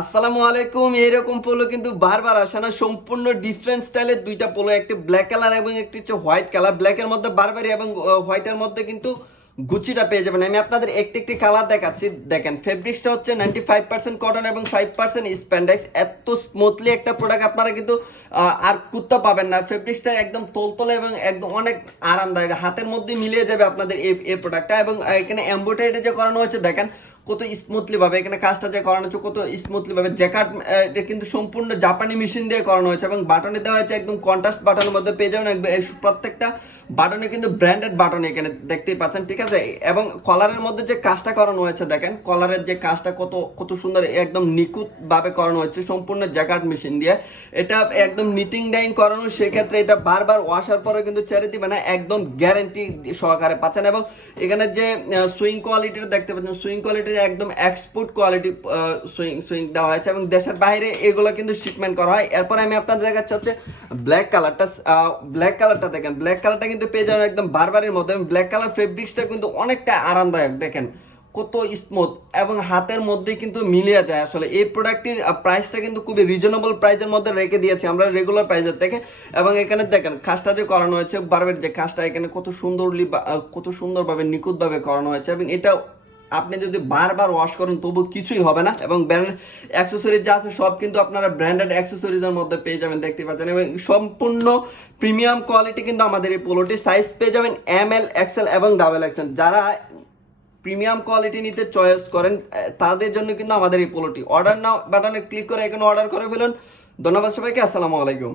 আসসালামু আলাইকুম। এরকম পোলো কিন্তু বারবার আসে না, সম্পূর্ণ ডিফারেন্ট স্টাইলের দুইটা পোলো, একটা ব্ল্যাক কালার এবং একটি হচ্ছে হোয়াইট কালার। ব্ল্যাকের মধ্যে বারবারি এবং হোয়াইটের মধ্যে কিন্তু গুচিটা পেয়ে যাবেন। আমি আপনাদের একটি একটি কালার দেখাচ্ছি। দেখেন, ফেব্রিক্সটা হচ্ছে 95% কটন এবং 5% স্প্যান্ডেক্স। এত স্মুথলি একটা প্রোডাক্ট আপনারা কিন্তু আর কুত্তা পাবেন না। ফেব্রিক্সটা একদম তোলতলে এবং একদম অনেক আরামদায়ক, হাতের মধ্যে মিলিয়ে যাবে আপনাদের এই প্রোডাক্টটা। এবং এখানে এমব্রয়ডারি যে করানো হয়েছে দেখেন কত স্মুথলি ভাবে, এখানে কাজটা যে করানো হচ্ছে কত স্মুথলি ভাবে। জ্যাকার্ড এটা কিন্তু সম্পূর্ণ জাপানি মেশিন দিয়ে করানো হয়েছে এবং বাটনে দেওয়া হয়েছে একদম কন্ট্রাস্ট বাটনের মধ্যে পেয়ে যাবেন। প্রত্যেকটা বাটনে কিন্তু ব্র্যান্ডেড বাটন এখানে দেখতেই পাচ্ছেন, ঠিক আছে। এবং কলারের মধ্যে যে কাজটা করানো হয়েছে দেখেন, কলারের যে কাজটা কত কত সুন্দর, একদম নিখুঁত ভাবে করানো হয়েছে সম্পূর্ণ জ্যাকার্ড মেশিন দিয়ে। এটা একদম নিটিং ডাইং করানো, সেক্ষেত্রে এটা বারবার ওয়াশার পরে কিন্তু ছেড়ে দিবে না, একদম গ্যারেন্টি সহকারে পাচ্ছেন। এবং এখানে যে সুইং কোয়ালিটিটা দেখতে পাচ্ছেন, সুইং কোয়ালিটির একদম এক্সপোর্ট কোয়ালিটি সুইং দেওয়া হয়েছে এবং দেশের বাইরে এগুলো কিন্তু শিপমেন্ট করা হয়। এরপরে আমি আপনাদের দেখাচ্ছি হচ্ছে ব্ল্যাক কালারটা। ব্ল্যাক কালারটা দেখেন, ব্ল্যাক কালারটা কিন্তু পেয়ে যাবেন একদম বারবারের মধ্যে। ব্ল্যাক কালার ফেব্রিক্সটা কিন্তু অনেকটা আরামদায়ক, দেখেন কত স্মুথ এবং হাতের মধ্যে কিন্তু মিলিয়ে যায়। আসলে এই প্রোডাক্টটির প্রাইসটা কিন্তু খুবই রিজনেবল প্রাইসের মধ্যে রেখে দিয়েছি আমরা রেগুলার প্রাইসের থেকে। এবং এখানে দেখেন কাজটা যে করানো হয়েছে, বারবার যে কাজটা এখানে কত সুন্দরভাবে নিখুঁতভাবে করানো হয়েছে। এবং এটা আপনি যদি বারবার ওয়াশ করেন তবু কিছুই হবে না। এবং ব্র্যান্ড অ্যাক্সেসরিজ যা আছে সব কিন্তু আপনারা ব্র্যান্ডেড অ্যাক্সেসরিজের মধ্যে পেয়ে যাবেন, দেখতে পাচ্ছেন। এবং সম্পূর্ণ প্রিমিয়াম কোয়ালিটি কিন্তু আমাদের এই পোলোটি। সাইজ পেয়ে যাবেন ML, XL এবং XXL। যারা প্রিমিয়াম কোয়ালিটি নিতে চয়েস করেন তাদের জন্য কিন্তু আমাদের এই পোলোটি। অর্ডার নাও বাটনে ক্লিক করে এখানে অর্ডার করে ফেলুন। ধন্যবাদ সবাইকে, আসসালামু আলাইকুম।